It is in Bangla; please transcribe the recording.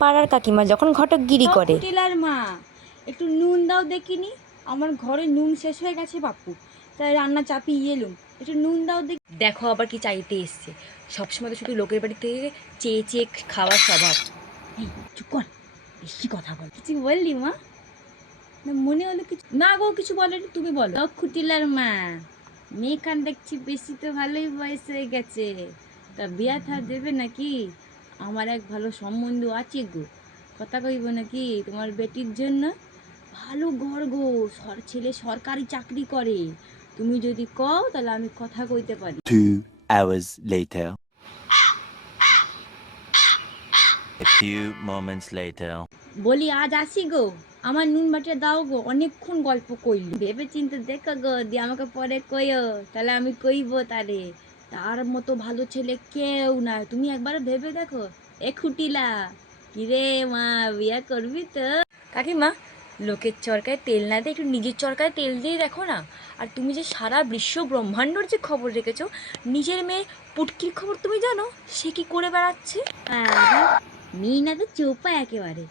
পাড়ার কাকিমা যখন ঘটকগিরি করে। টিলার মা, একটু নুন দাও দেখিনি, আমার ঘরে নুন শেষ হয়ে গেছে বাপু, তাই রান্না চাপিয়ে এলুম, একটু নুন দাও দেখি। দেখো আবার কি চাইতে এসছে, সবসময় তো শুধু লোকের বাড়ি থেকে চেয়ে চেয়ে খাওয়ার স্বভাব। এই চুপ কর, বেশি কথা বল। কিছু বললি মা? না মনে হলো কিছু? না গো কিছু বলেনি, তুমি বলো। খুটিলার মা, মেয়ে কান দেখছি বেশি তো ভালোই বয়স হয়ে গেছে, তা বিয়া থা দেবে নাকি? আমার এক ভালো সম্বন্ধ আছে গো, কথা কইব নাকি তোমার বেটির জন্য? ভালো ঘর গো, ছেলে সরকারি চাকরি করে, তুমি যদি কও তাহলে আমি কথা কইতে পারি। 2 hours later. A few moments later. বলি আজ আসি গো, আমার নুন বাটিটা দাও গো, অনেকক্ষণ গল্প কইলি, ভেবে চিন্তে দেখো গো, দিয়ে আমাকে পরে কইও, তাহলে আমি কইব তারে, তার মতো ভালো ছেলে কেউ না, তুমি একবার ভেবে দেখো। এ খুটিলা, কিরে মা, বিয়া করবি তো? কাকিমা, লোকের চরকায় তেল না দিয়ে একটু নিজের চরকায় তেল দিয়ে দেখো না। আর তুমি যে সারা বিশ্ব ব্রহ্মাণ্ডর যে খবর রেখেছো, নিজের মেয়ে পুটকির খবর তুমি জানো সে কি করে বেড়াচ্ছে? আরে মেয়ে না তো চোপা একেবারে,